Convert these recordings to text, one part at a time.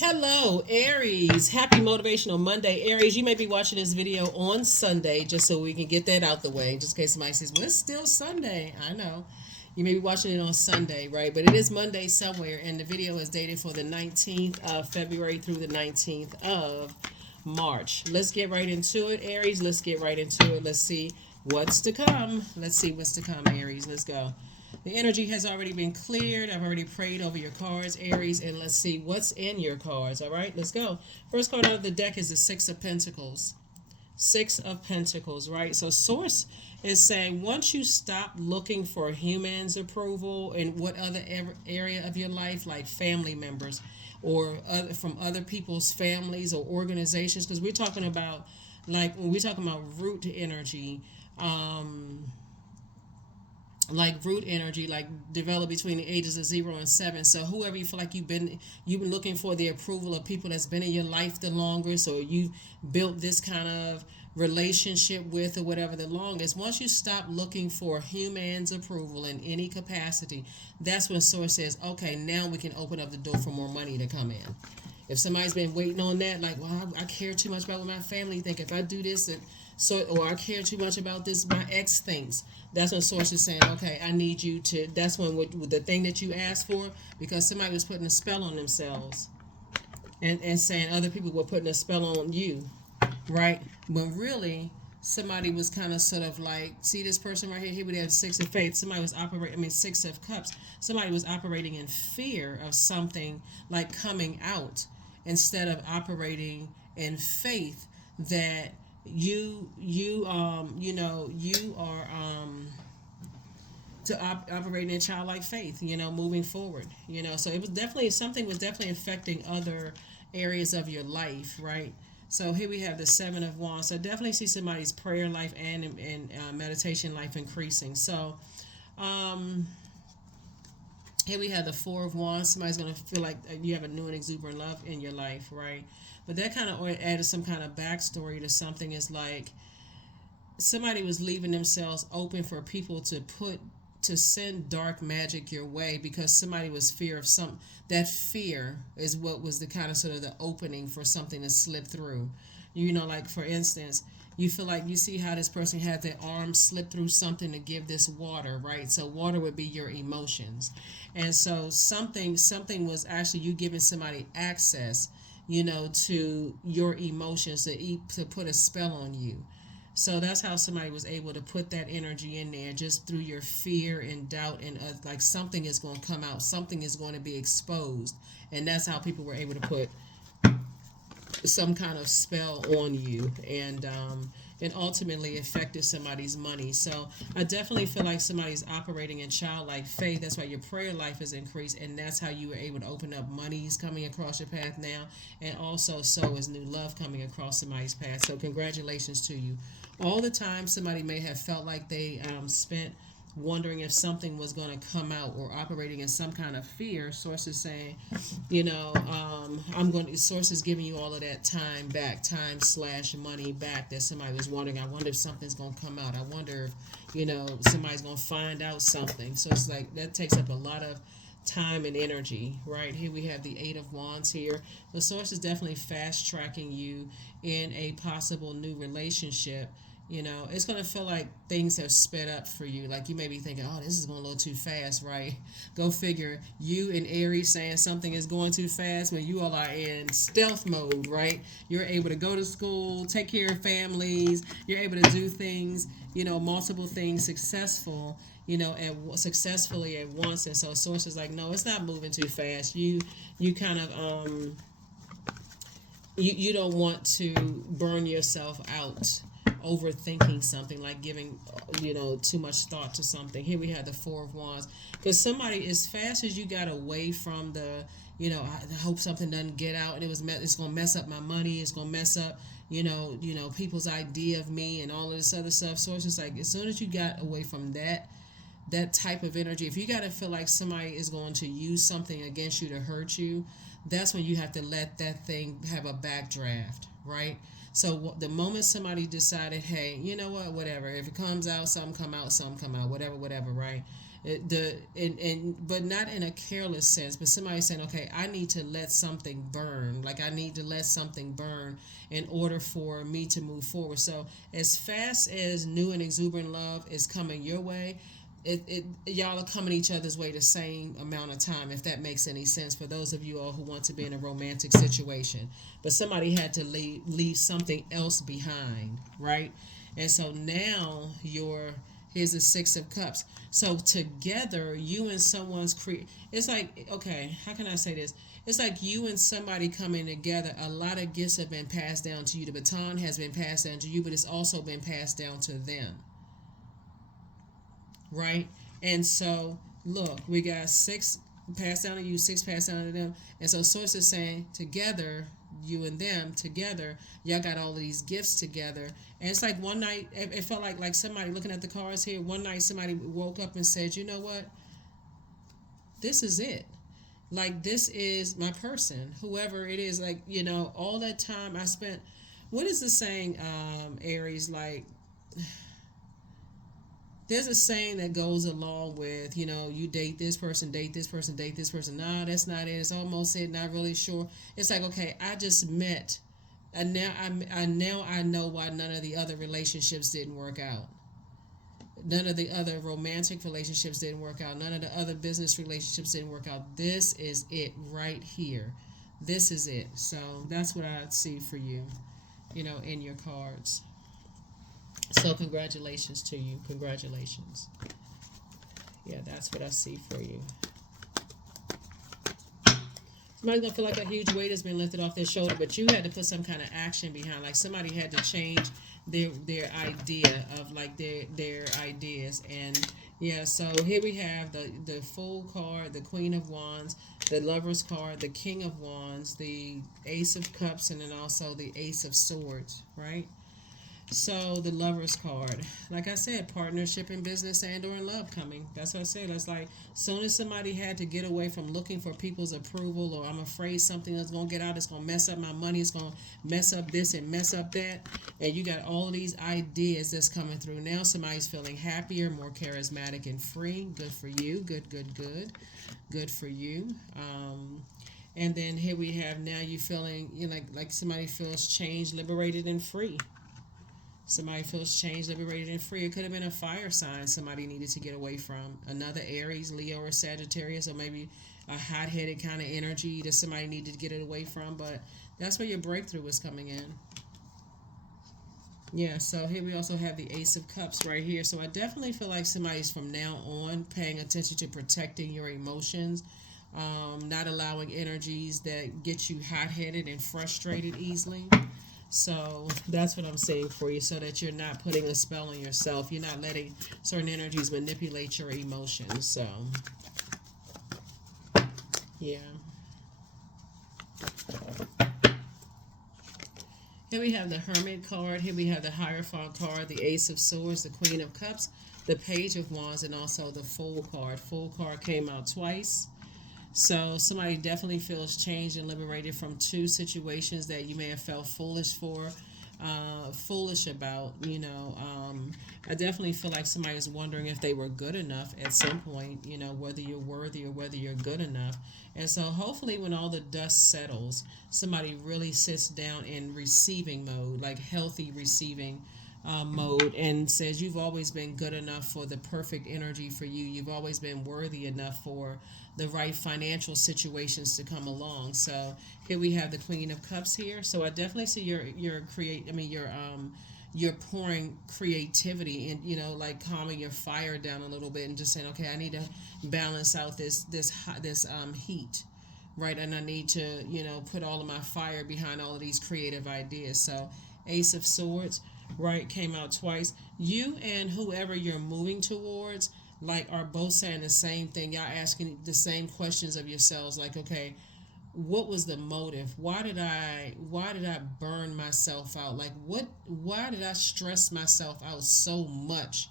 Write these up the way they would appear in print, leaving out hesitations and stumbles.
Hello, Aries. Happy Motivational Monday. Aries, you may be watching this video on Sunday, just so we can get that out the way, just in case somebody says, well, it's still Sunday. I know. You may be watching it on Sunday, right? But it is Monday somewhere, and the video is dated for the 19th of February through the 19th of March. Let's get right into it, Aries. Let's get right into it. Let's see what's to come. Let's see what's to come, Aries. Let's go. The energy has already been cleared. I've already prayed over your cards, Aries, and let's see what's in your cards. All right, let's go. First card out of the deck is the Six of Pentacles. Six of Pentacles, right? So Source is saying once you stop looking for humans' approval in what other area of your life, like family members or from other people's families or organizations, because we're talking about, like, when we're talking about root energy, like root energy, like developed between the ages of 0 and 7. So whoever you feel like you've been looking for the approval of people that's been in your life the longest, or you built this kind of relationship with, or whatever, the longest. Once you stop looking for humans' approval in any capacity, that's when Source says, okay, now we can open up the door for more money to come in. If somebody's been waiting on that, like, well, I care too much about what my family think. If I do this, or I care too much about this, my ex thinks. That's when Source is saying, okay, I need you to. That's when with the thing that you asked for, because somebody was putting a spell on themselves, and saying other people were putting a spell on you, right? But really, somebody was kind of sort of like, see this person right here. Here we have Six of Faith. Somebody was operating. I mean, Six of Cups. Somebody was operating in fear of something like coming out, instead of operating in faith that you are to operating in childlike faith, moving forward, so it was definitely, something was definitely affecting other areas of your life, right? So here we have the Seven of Wands. So definitely see somebody's prayer life and meditation life increasing. So here we have the Four of Wands. Somebody's going to feel like you have a new and exuberant love in your life, right? But that kind of added some kind of backstory to something. Is like somebody was leaving themselves open for people to send dark magic your way, because somebody was fear of some. That fear is what was the kind of sort of the opening for something to slip through. Like, for instance, you feel like you see how this person had their arm slip through something to give this water, right? So water would be your emotions. And so something was actually you giving somebody access, to your emotions, to put a spell on you. So that's how somebody was able to put that energy in there, just through your fear and doubt, and like something is going to come out, something is going to be exposed, and that's how people were able to put some kind of spell on you, and ultimately affected somebody's money. So I definitely feel like somebody's operating in childlike faith. That's why your prayer life is increased, and that's how you were able to open up monies coming across your path now, and also so is new love coming across somebody's path. So congratulations to you. All the time somebody may have felt like they spent wondering if something was going to come out, or operating in some kind of fear. Source is saying, Source is giving you all of that time back, time/money back, that somebody was wondering. I wonder if something's going to come out. I wonder if, somebody's going to find out something. So it's like that takes up a lot of time and energy, right? Here we have the Eight of Wands here. The Source is definitely fast tracking you in a possible new relationship. It's going to feel like things have sped up for you. Like, you may be thinking, oh, this is going a little too fast, right? Go figure. You and Aries saying something is going too fast when you all are in stealth mode, right? You're able to go to school, take care of families. You're able to do things, multiple things successfully at once. And so Source is like, no, it's not moving too fast. You kind of, you don't want to burn yourself out overthinking something, like giving too much thought to something. Here we have the Four of Wands, because somebody, as fast as you got away from the I hope something doesn't get out, and it's going to mess up my money, it's going to mess up people's idea of me and all of this other stuff. So it's just like, as soon as you got away from that type of energy, if you got to feel like somebody is going to use something against you to hurt you, that's when you have to let that thing have a backdraft, right? So the moment somebody decided, hey, you know what, whatever, if it comes out, some come out, whatever, right? But not in a careless sense, but somebody saying, okay, I need to let something burn. Like I need to let something burn in order for me to move forward. So as fast as new and exuberant love is coming your way, y'all are coming each other's way the same amount of time, if that makes any sense for those of you all who want to be in a romantic situation. But somebody had to leave something else behind, right? And so now here's the Six of Cups. So together, you and someone's it's like, okay, how can I say this? It's like you and somebody coming together. A lot of gifts have been passed down to you. The baton has been passed down to you, but it's also been passed down to them, right? And so, look, we got six passed down to you, six passed down to them. And so, Source is saying, together, you and them together, y'all got all of these gifts together. And it's like one night, it felt like somebody looking at the cards here. One night, somebody woke up and said, you know what? This is it. Like, this is my person, whoever it is. Like, all that time I spent. What is the saying, Aries? Like, there's a saying that goes along with, you date this person, date this person, date this person. No, that's not it. It's almost it. Not really sure. It's like, okay, I just met, and now I know why none of the other relationships didn't work out. None of the other romantic relationships didn't work out. None of the other business relationships didn't work out. This is it right here. This is it. So that's what I see for you, in your cards. So congratulations to you. Congratulations. Yeah, that's what I see for you. Somebody's going to feel like a huge weight has been lifted off their shoulder, but you had to put some kind of action behind. Like somebody had to change their idea of like their ideas. And yeah, so here we have the Fool card, the Queen of Wands, the Lover's card, the King of Wands, the Ace of Cups, and then also the Ace of Swords, right? So the Lover's card, like I said, partnership in business and or in love coming. That's what I said. That's like soon as somebody had to get away from looking for people's approval, or I'm afraid something that's gonna get out, it's gonna mess up my money, it's gonna mess up this and mess up that, and you got all of these ideas that's coming through. Now somebody's feeling happier, more charismatic and free. Good for you. Good for you. And then here we have, now you feeling like somebody feels changed, liberated, and free. Somebody feels changed, liberated, and free. It could have been a fire sign somebody needed to get away from. Another Aries, Leo, or Sagittarius, or maybe a hot-headed kind of energy that somebody needed to get it away from. But that's where your breakthrough is coming in. Yeah, so here we also have the Ace of Cups right here. So I definitely feel like somebody's from now on paying attention to protecting your emotions, not allowing energies that get you hot-headed and frustrated easily. So that's what I'm saying for you, so that you're not putting a spell on yourself. You're not letting certain energies manipulate your emotions. So, yeah. Here we have the Hermit card. Here we have the Hierophant card, the Ace of Swords, the Queen of Cups, the Page of Wands, and also the Fool card. Fool card came out twice. So somebody definitely feels changed and liberated from two situations that you may have felt foolish about. I definitely feel like somebody's wondering if they were good enough at some point, whether you're worthy or whether you're good enough. And so hopefully when all the dust settles, somebody really sits down in receiving mode, like healthy receiving mode, and says you've always been good enough for the perfect energy for you. You've always been worthy enough for the right financial situations to come along. So here we have the Queen of Cups here. So I definitely see you're pouring creativity and like calming your fire down a little bit and just saying, okay, I need to balance out this heat, right? And I need to put all of my fire behind all of these creative ideas. So Ace of Swords, right, came out twice. You and whoever you're moving towards, like, are both saying the same thing. Y'all asking the same questions of yourselves, like, okay, what was the motive? Why did I burn myself out? Like, why did I stress myself out so much?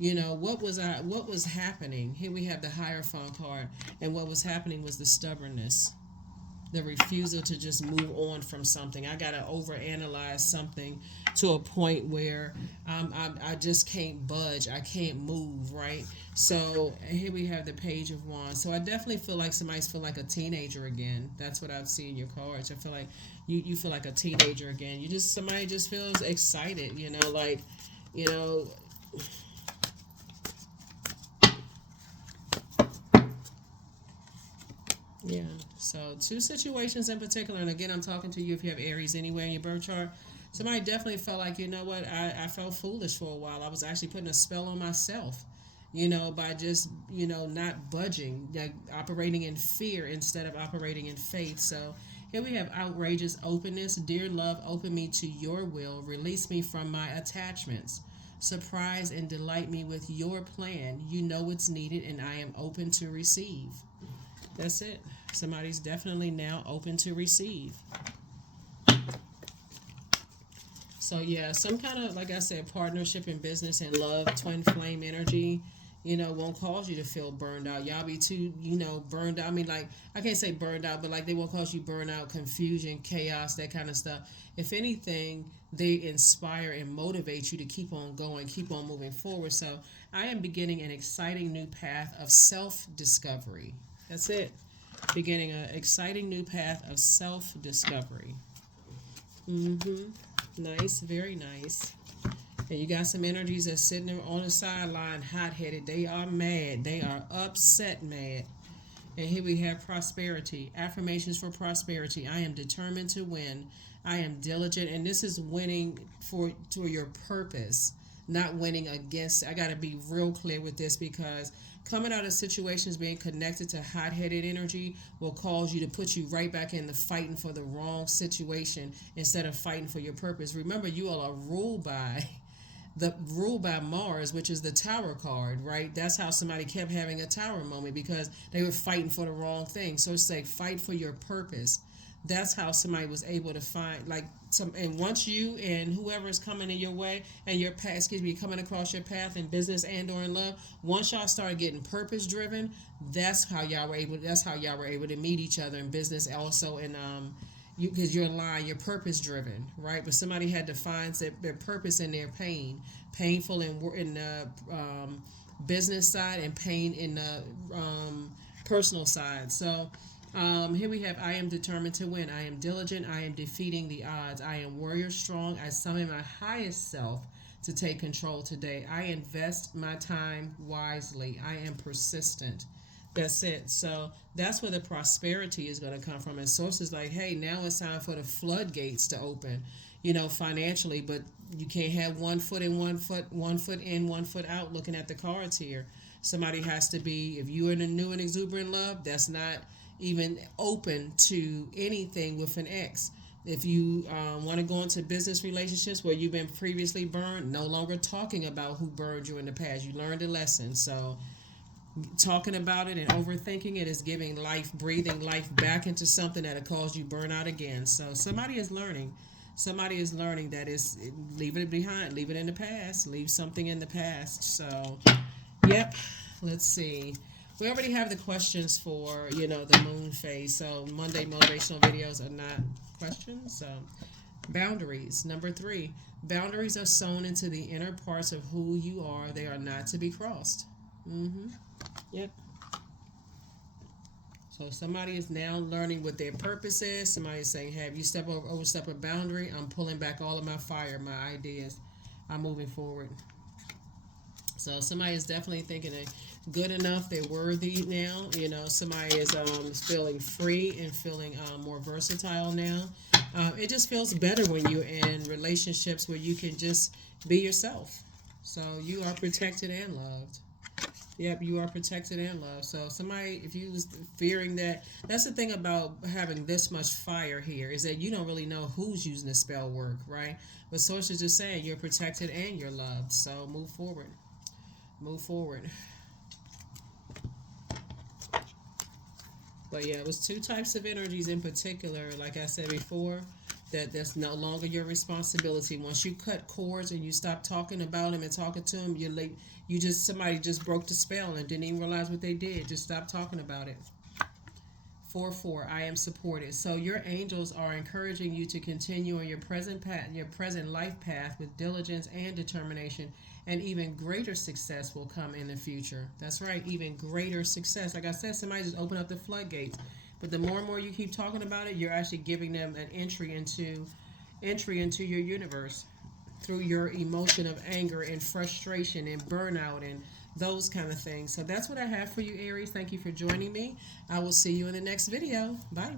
What was happening? Here we have the Hierophant card, and what was happening was the stubbornness. the refusal to just move on from something. I got to overanalyze something to a point where I just can't budge. I can't move, right? So here we have the Page of Wands. So I definitely feel like somebody's feel like a teenager again. That's what I've seen in your cards. I feel like you feel like a teenager again. Somebody just feels excited, like, you know, yeah. So two situations in particular, and again, I'm talking to you if you have Aries anywhere in your birth chart. Somebody definitely felt like, you know what, I felt foolish for a while. I was actually putting a spell on myself, by just, not budging, like operating in fear instead of operating in faith. So here we have outrageous openness. Dear love, open me to your will. Release me from my attachments. Surprise and delight me with your plan. You know what's needed, and I am open to receive. That's it. Somebody's definitely now open to receive. So yeah, some kind of, like I said, partnership in business and love, twin flame energy, won't cause you to feel burned out. Y'all be too, burned out. I mean, like, I can't say burned out, but like they won't cause you burnout, confusion, chaos, that kind of stuff. If anything, they inspire and motivate you to keep on going, keep on moving forward. So I am beginning an exciting new path of self-discovery. That's it. Beginning an exciting new path of self-discovery. Nice, very nice. And you got some energies that's sitting there on the sideline, hot-headed. They are mad. They are upset mad. And here we have prosperity. Affirmations for prosperity. I am determined to win. I am diligent. And this is winning for your purpose, not winning against. I got to be real clear with this, because coming out of situations being connected to hot-headed energy will cause you to put you right back in the fighting for the wrong situation instead of fighting for your purpose. Remember, you all are ruled by Mars, which is the Tower card, right? That's how somebody kept having a Tower moment, because they were fighting for the wrong thing. So it's like fight for your purpose. That's how somebody was able to find and once you and whoever is coming in your way and your path, coming across your path in business and or in love, once y'all started getting purpose driven, that's how y'all were able to meet each other in business also. And because you're aligned, you're purpose driven, right? But somebody had to find their purpose in their painful in the business side, and pain in the personal side. So here we have, I am determined to win. I am diligent. I am defeating the odds. I am warrior strong. I summon my highest self to take control today. I invest my time wisely. I am persistent. That's it. So that's where the prosperity is going to come from. And sources like, hey, now it's time for the floodgates to open, financially. But you can't have one foot in, one foot out looking at the cards here. Somebody has to be, if you're in a new and exuberant love, that's not even open to anything with an X. If you want to go into business relationships where you've been previously burned, no longer talking about who burned you in the past. You learned a lesson. So talking about it and overthinking it is giving life, breathing life back into something that'll cause you burnout again. So somebody is learning that is, leave it behind, leave it in the past, leave something in the past. So, yep. Let's see. We already have the questions for, the moon phase. So Monday motivational videos are not questions. So boundaries. Number 3, boundaries are sewn into the inner parts of who you are. They are not to be crossed. Yep. So somebody is now learning what their purpose is. Somebody is saying, hey, if you overstep a boundary, I'm pulling back all of my fire, my ideas. I'm moving forward. So somebody is definitely thinking they're good enough, they're worthy now. Somebody is feeling free and feeling more versatile now. It just feels better when you're in relationships where you can just be yourself. So you are protected and loved. Yep, you are protected and loved. So somebody, if you was fearing that's the thing about having this much fire here, is that you don't really know who's using the spell work, right? But source is just saying you're protected and you're loved. So move forward. Move forward. But yeah, it was 2 types of energies in particular, like I said before, that's no longer your responsibility. Once you cut cords and you stop talking about them and talking to them, somebody just broke the spell and didn't even realize what they did. Just stop talking about it. 4-4, I am supported. So your angels are encouraging you to continue on your present path, your present life path with diligence and determination, and even greater success will come in the future. That's right, even greater success. Like I said, somebody just opened up the floodgates. But the more and more you keep talking about it, you're actually giving them an entry into your universe through your emotion of anger and frustration and burnout and those kind of things. So that's what I have for you, Aries. Thank you for joining me. I will see you in the next video. Bye.